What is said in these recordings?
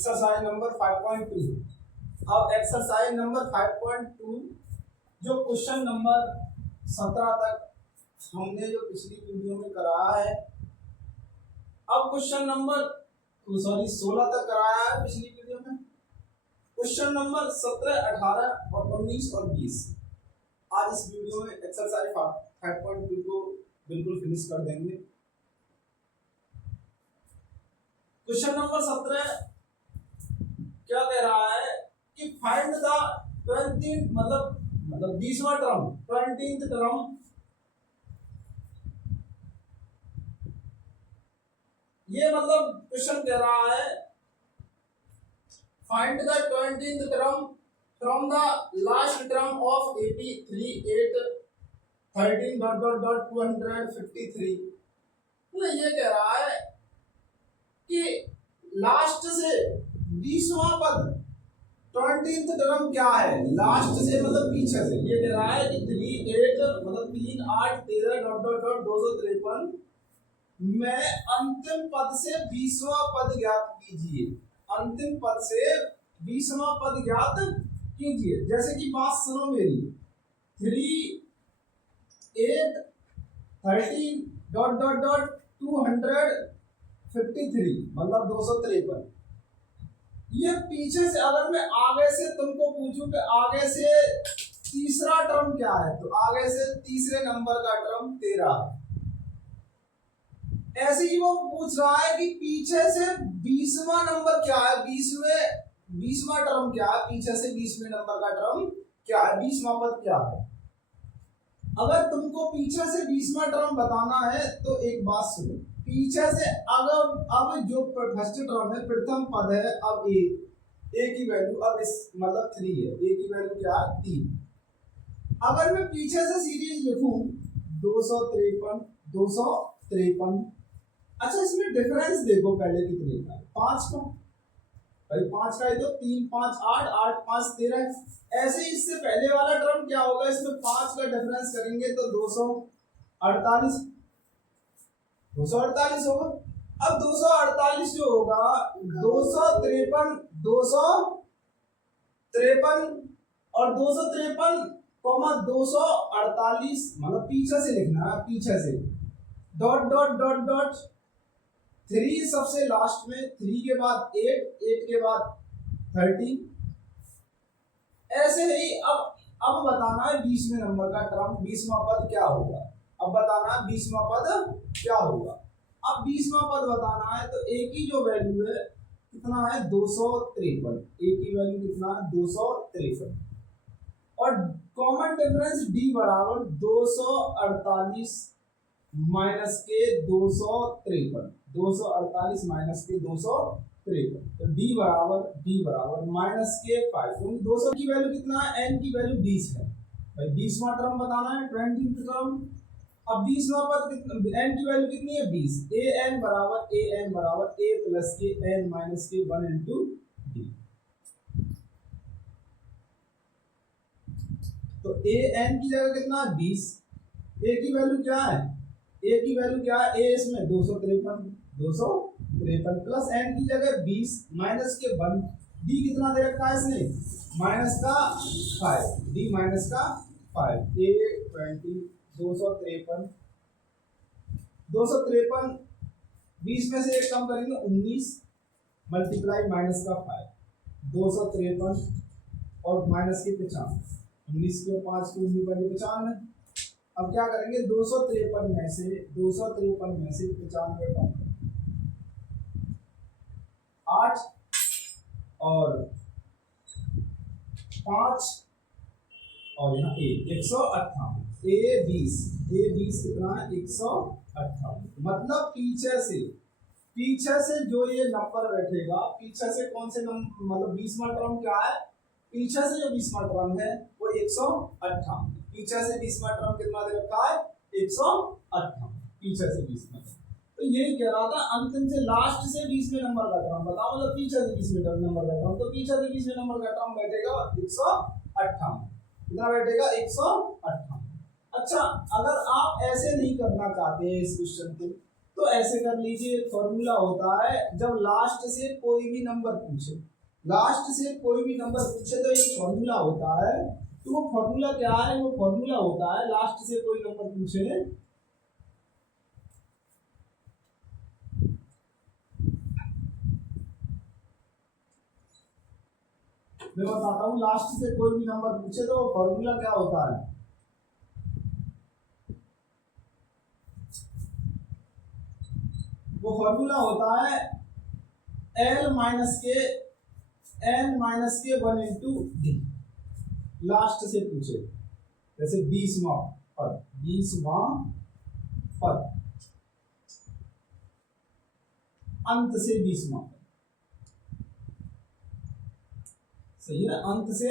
Exercise number 5.2। अब exercise number 5.2 जो question number 17 तक हमने जो पिछली वीडियो में कराया है, अब क्वेश्चन नंबर 16 तक कराया है पिछली वीडियो में। क्वेश्चन नंबर 17, 18 और 19 और 20 आज इस वीडियो में एक्सरसाइज 5.2 को बिल्कुल फिनिश कर देंगे। क्वेश्चन नंबर 17 क्या कह रहा है कि फाइंड द 20 मतलब 20वां टर्म, 20th टर्म, ये मतलब क्वेश्चन कह रहा है find the 20th term from the last term of 83 8 13 253। तो ये कह रहा है कि लास्ट से 20वां पद 20th टर्म क्या है, लास्ट से मतलब पीछे से। ये कह रहा है कि 3 8 मतलब 3 8 13 253 में अंतिम पद से 20वां पद ज्ञात कीजिए। अंतिम पद से 20वां पद ज्ञात कीजिए। जैसे कि बात सुनो मेरी, 3 8 13 253 मतलब 253। ये पीछे से अगर मैं आगे से तुमको पूछूं कि आगे से तीसरा टर्म क्या है, तो आगे से तीसरे नंबर का टर्म 13 है। ऐसे ही वो पूछ रहा है कि पीछे से 20वां नंबर क्या है, 20वां टर्म क्या है, पीछे से 20वें नंबर का टर्म क्या है, 20वां पद क्या है। अगर तुमको पीछे से 20वां टर्म बताना है तो एक बात सुनो, पीछे से अगर अब जो फर्स्ट टर्म है, प्रथम पद है, अब ए की वैल्यू अब इस मतलब 3 है, ए की वैल्यू क्या है 3। अगर मैं पीछे से सीरीज लिखूं 253 253, अच्छा इसमें डिफरेंस देखो पहले कितने का, 5 का भाई, 5 का है तो 3 5 8 8 5 13। ऐसे ही इससे पहले वाला टर्म क्या होगा, इसमें 5 का डिफरेंस करेंगे तो 248 होगा। अब 248 जो होगा 253 और 248 मतलब पीछे से लिखना है, पीछे से डॉट 3 सबसे लास्ट में, 3 के बाद 8 8 के बाद 13। ऐसे ही अब बताना है 20वें नंबर का टर्म, 20वां पद क्या होगा। अब बताना है 20वां पद क्या होगा। अब 20वां पद बताना है तो ए की जो वैल्यू है कितना है 253, ए की वैल्यू कितना है 253 और कॉमन डिफरेंस डी बराबर 248 माइनस के 253, 248 माइनस के 253, तो डी बराबर माइनस के 5, क्योंकि 200 की वैल्यू कितना है, एन की वैल्यू 20 है भाई। 20वां टर्म बताना है, 20th टर्म। अब 20वां पद एन की वैल्यू कितनी है 20, ए एन बराबर ए प्लस के एन माइनस के 1 इंटू डी। तो ए एन की जगह कितना है 20, ए की वैल्यू क्या है, ए इसमें 253 प्लस एन की जगह 20 माइनस के 1, डी कितना दे रखा है इसने माइनस का 5, डी माइनस का 5, ए 20 253 20 में से एक कम करेंगे 19 मल्टीप्लाई माइनस का 5, 253 और माइनस के 95, 19 के 5 को 95। अब क्या करेंगे 253 में से 95 कम 8 और 5 और यहाँ 158, ए 20 कितना है 158। मतलब पीछे से जो ये नंबर बैठेगा, पीछे से कौन से नंबर मतलब 20वां टर्म क्या है, पीछे से जो 20वां टर्म है वो 158। पीछे से 20वां टर्म कितना दे रखा है 158, पीछे से 20वां। तो यही कह रहा था अंतिम से लास्ट से 20वें नंबर का टर्म बताओ, मतलब पीछे से 20वें नंबर का टर्म, तो पीछे से 20वें नंबर का टर्म बैठेगा 158। कितना बैठेगा 158। अच्छा अगर आप ऐसे नहीं करना चाहते हैं इस क्वेश्चन को, तो ऐसे कर लीजिए, फॉर्मूला होता है जब लास्ट से कोई भी नंबर पूछे, लास्ट से कोई भी नंबर पूछे तो एक फॉर्मूला होता है। तो वो फॉर्मूला क्या है? वो फॉर्मूला होता है लास्ट से कोई नंबर पूछे, मैं बताता हूँ, लास्ट से कोई भी नंबर पूछे तो फॉर्मूला क्या होता है? वो फॉर्मूला होता है L माइनस के N माइनस के 1 इंटू डी। लास्ट से पूछे, जैसे 20वां पद, 20वां पद, अंत से 20वां पद, सही है, अंत से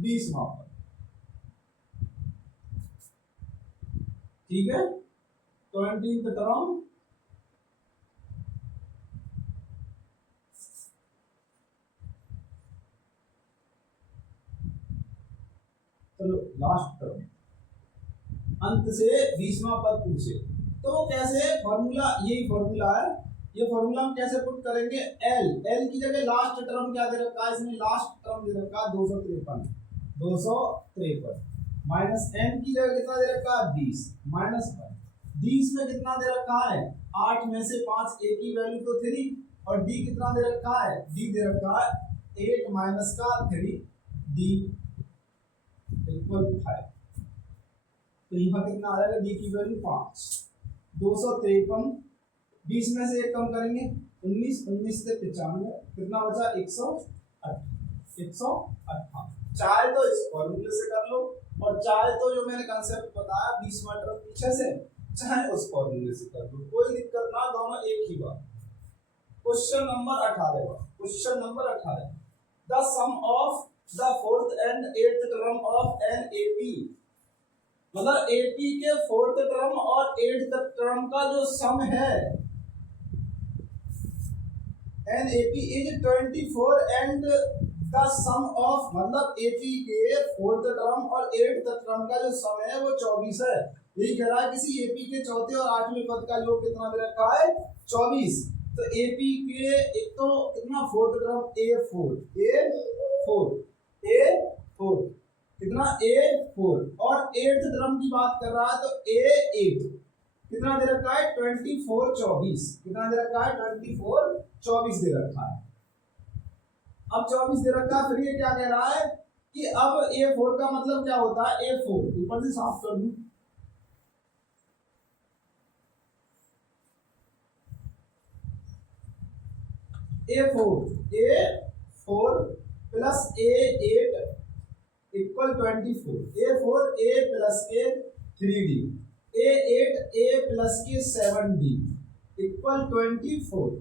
20वां पद, ठीक है। 20th टर्म चलो लास्ट टर्म, अंत से 20वां पद पूछे तो कैसे? फॉर्मूला यही फॉर्मूला है। ये फॉर्मूला हम कैसे पुट करेंगे? एल की जगह लास्ट टर्म क्या दे रखा है इसमें? लास्ट टर्म दे रखा है 253 माइनस एन की जगह कितना दे रखा है? 20 माइनस 1। 20 में कितना दे रखा है? 8 में से 5, ए की वैल्यू तो 3, और डी कितना दे रखा है? डी दे रखा है 8 माइनस का 3, डी इक्वल 5। तो यहाँ कितना आ जाएगा? डी की वैल्यू 5। 253, 20 में से 1 कम करेंगे 19, 19 से 95, कितना बचा? 158। चाहे तो इस फॉर्मूले से कर लो, और चाहे तो जो मैंने कंसेप्ट बताया 20वां टर्म पीछे से, चाहे उस फॉर्मूले से कर लो, कोई दिक्कत ना, दोनों एक ही बात। Question number 18, question number 18, the sum of the 4th and 8th term of an AP, मतलब एपी के 4th टर्म और 8th टर्म का जो सम है, an AP is 24 and the sum of, मतलब एपी के 4th टर्म और 8th term का जो सम है वो 24 है। यही कह रहा है किसी एपी के चौथे और 8वें पद का योग कितना दे रखा है? 24। तो एपी के एक तो कितना 4th टर्म A4 कितना A4, और 8th टर्म की बात कर रहा है तो A8 कितना दे रखा है? 24 24, कितना दे रखा है? 24 24 दे रखा है। अब 24 दे रखा है, फिर ये क्या कह रहा है कि अब A4 का मतलब क्या होता है? A4 ऊपर से साफ कर दूं, A4 plus A8 equal 24, A4 A plus के 3D, A8 A प्लस के 7D equal 24,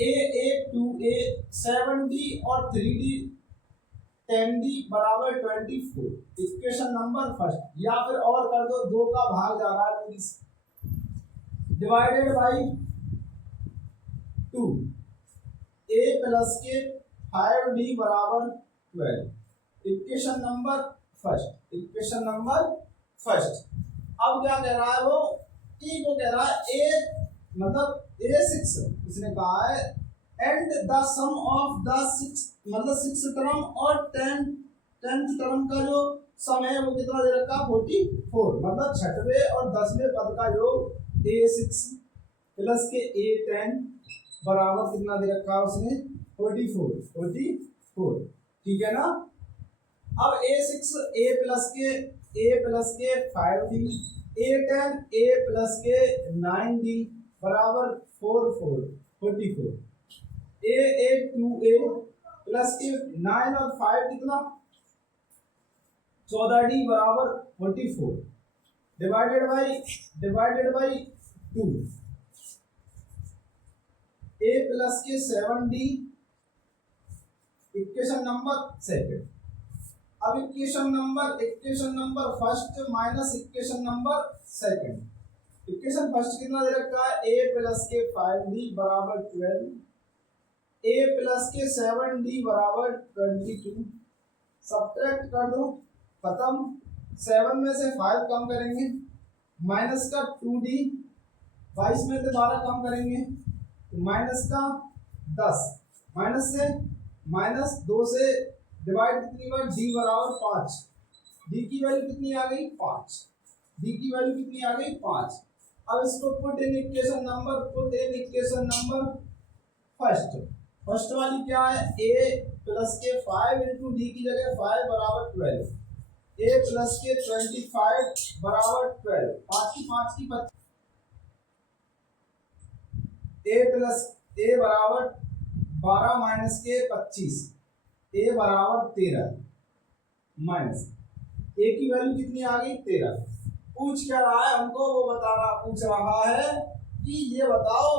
A8 2A 7D और 3D 10D बराबर 24, इक्वेशन नंबर फर्स्ट। या फिर और कर दो, 2 का भाग जा रहा है please, divided by 2, A plus के 5D बराबर 12, equation number first, equation number first. अब क्या कह रहा है वो? कि वो कह रहा है A मतलब A6, इसने कहा है and the sum of the 6, मतलब 6th टर्म और 10th टर्म का जो सम है वो कितना दे रखा? 44, मतलब 6वें और 10वें पद का योग A6 प्लस के A10 बराबर कितना दे रखा है उसने? 44, ठीक है ना। अब A6 A प्लस के 5D, A10 A प्लस के 9D बराबर 44, A8 2A प्लस के 9 और 5 कितना? 14D बराबर 44, डिवाइडेड बाई 2, A प्लस के 7D, इक्वेशन नंबर सेकंड। अब equation number first minus equation number second. Equation first कितना दे रखा है? A प्लस के 5D बराबर 12, A प्लस के 7D बराबर 22, सब्ट्रैक्ट कर दो, खत्म। 7 में से 5 कम करेंगे, माइनस का 2D 22 में से 12 कम करेंगे तो माइनस का 10, माइनस से माइनस 2 से डिवाइड कितनी बार, डी बराबर 5, डी की वैल्यू कितनी आ गई 5, डी की वैल्यू कितनी आ गई 5। अब इसको put in equation number first वाली क्या है, a प्लस के 5 इंटू डी की जगह 5 बराबर 12, a प्लस के 25 बराबर 12, 5 की 25, a प्लस a बराबर 12 माइनस के 25, a बराबर 13 माइनस a की वैल्यू कितनी आ गई 13। पूछ क्या रहा है हमको, वो पूछ रहा है कि ये बताओ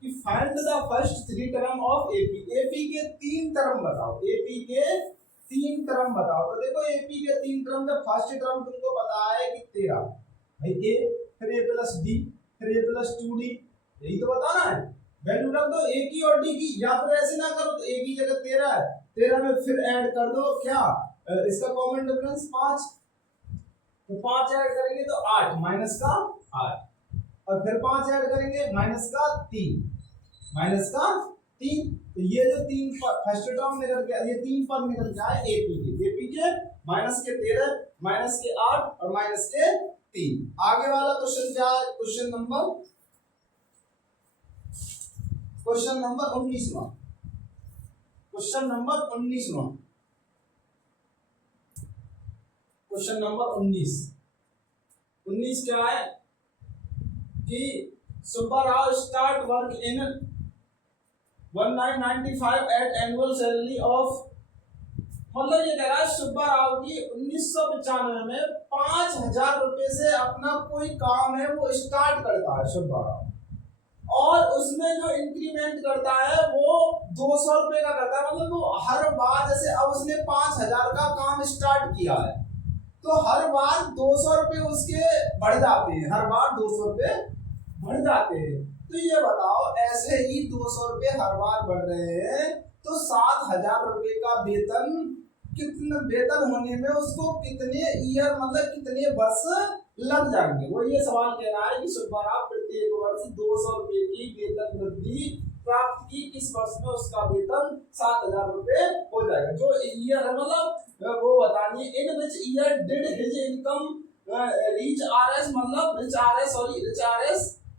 कि find the first 3 term of AP, AP के 3 टर्म बताओ, एपी के 3 टर्म बताओ। तो देखो एपी के 3 टर्म में फर्स्ट टर्म तुमको पता है कि 13 भाई, a फिर a प्लस डी फिर a प्लस 2d, यही तो बताना है। वैल्यू रख दो a की और d की, या फिर ऐसे ना करो तो a की जगह 13 है, 13 में फिर ऐड कर दो क्या, इसका कॉमन डिफरेंस 5, तो 5 ऐड करेंगे तो 8 माइनस का 8, और फिर 5 ऐड करेंगे माइनस का 3, तो ये जो 3 फर्स्ट टर्म निकल गया, ये 3 पद निकल गया है एपी के माइनस के 13, माइनस के 8 और माइनस के 3। आगे वाला क्वेश्चन क्या है, क्वेश्चन नंबर 19वां, क्वेश्चन नंबर 19 क्या है कि Subbarao start work in 1995 at annual salary of, मतलब ये कह रहा है सुब्बाराव की 1995 में 5,000 रुपए से अपना कोई काम है वो स्टार्ट करता है सुब्बाराव, और उसमें जो इंक्रीमेंट करता है वो 200 रुपए का करता है। मतलब वो हर बार, जैसे अब उसने 5,000 का काम स्टार्ट किया है तो हर बार 200 रुपए उसके बढ़ जाते हैं, हर बार 200 रुपए बढ़ जाते हैं। तो ये बताओ ऐसे ही 200 रुपए हर बार बढ़ रहे हैं तो 7,000 रुपए का वेतन, कितना वेतन होने में उसको कितने ईयर, मतलब कितने वर्ष लग जाएंगे। वो ये सवाल कह रहा है कि सुब्बाराव प्रत्येक वर्ष 200 रुपए की वेतन वृद्धि प्राप्त की, किस वर्ष में उसका वेतन 7,000 रुपए हो जाएगा। जो ईयर है मतलब वो बतानी है, in which year did his income reach RS, मतलब रिच आरएस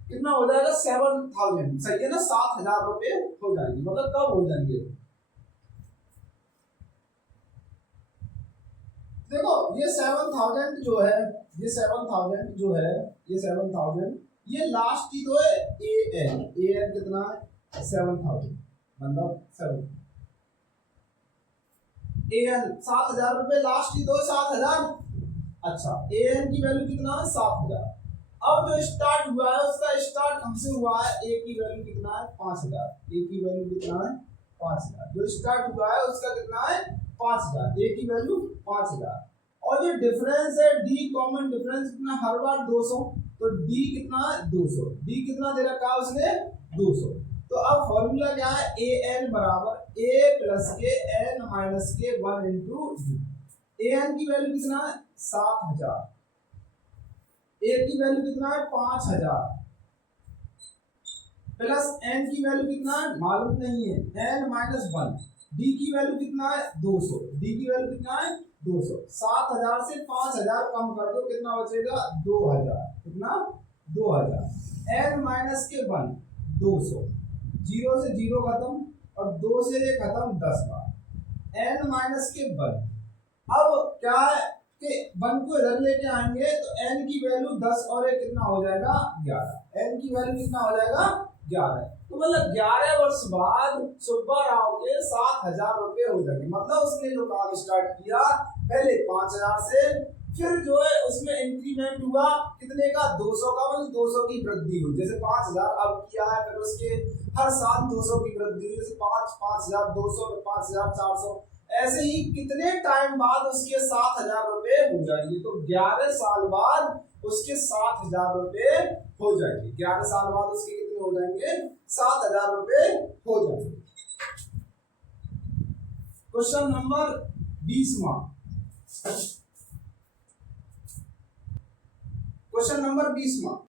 कितना हो जाएगा 7,000, सही है ना, 7,000 रुपए हो जाएंगे। मतलब कब हो जाएंगे, देखो ये 7,000 जो है, ये 7,000 ये लास्ट ही तो है, एन कितना है 7,000, मतलब 7 एन 7,000 रुपए लास्ट ही तो 7,000। अच्छा एन की वैल्यू कितना है 7,000। अब जो स्टार्ट हुआ है उसका स्टार्ट हमसे हुआ है, ए की वैल्यू कितना है 5,000, ए की वैल्यू कितना है 5,000, जो स्टार्ट हुआ है उसका कितना है 5,000, ए की वैल्यू 5,000। और जो डिफरेंस है डी कॉमन डिफरेंस कितना, हर बार 200, तो डी कितना है 200, डी कितना दे रखा है उसने 200। तो अब फॉर्मूला क्या है, ए एन बराबर ए प्लस के एन माइनस के 1 इंटू डी। ए एन की वैल्यू कितना है 7,000, ए की वैल्यू कितना है 5,000, प्लस एन की वैल्यू कितना है मालूम नहीं है, एन माइनस 1, डी की वैल्यू कितना है 200, डी की वैल्यू कितना है 200। 7,000 से 5,000 कम कर दो, कितना बचेगा 2,000, कितना 2,000। एन माइनस के 1 200, 0 से 0 खत्म और 2 से खत्म 10 बार, एन माइनस के 1। अब क्या है कि 1 को इधर लेके आएंगे तो n की वैल्यू 10 और एक कितना हो जाएगा 11, n की वैल्यू कितना हो जाएगा 11। तो मतलब 11 वर्ष बाद सुब्बाराव के 7,000 रुपए हो जाएंगे। मतलब उसने जो काम स्टार्ट किया पहले 5,000 से, फिर जो है उसमें इंक्रीमेंट हुआ कितने का 200 का, मतलब 200 की वृद्धि हुई। जैसे 5,000 अब किया है, फिर उसके हर साल 200 की वृद्धि हुई, जैसे 5,200 5,400, ऐसे ही कितने टाइम बाद उसके 7,000 रुपए हो जाएंगे। तो 11 साल बाद उसके 7,000 रुपए हो जाएंगे, 11 साल बाद उसके कितने हो जाएंगे 7,000 रुपए हो जाएंगे। क्वेश्चन नंबर 20वां, क्वेश्चन नंबर 20वां,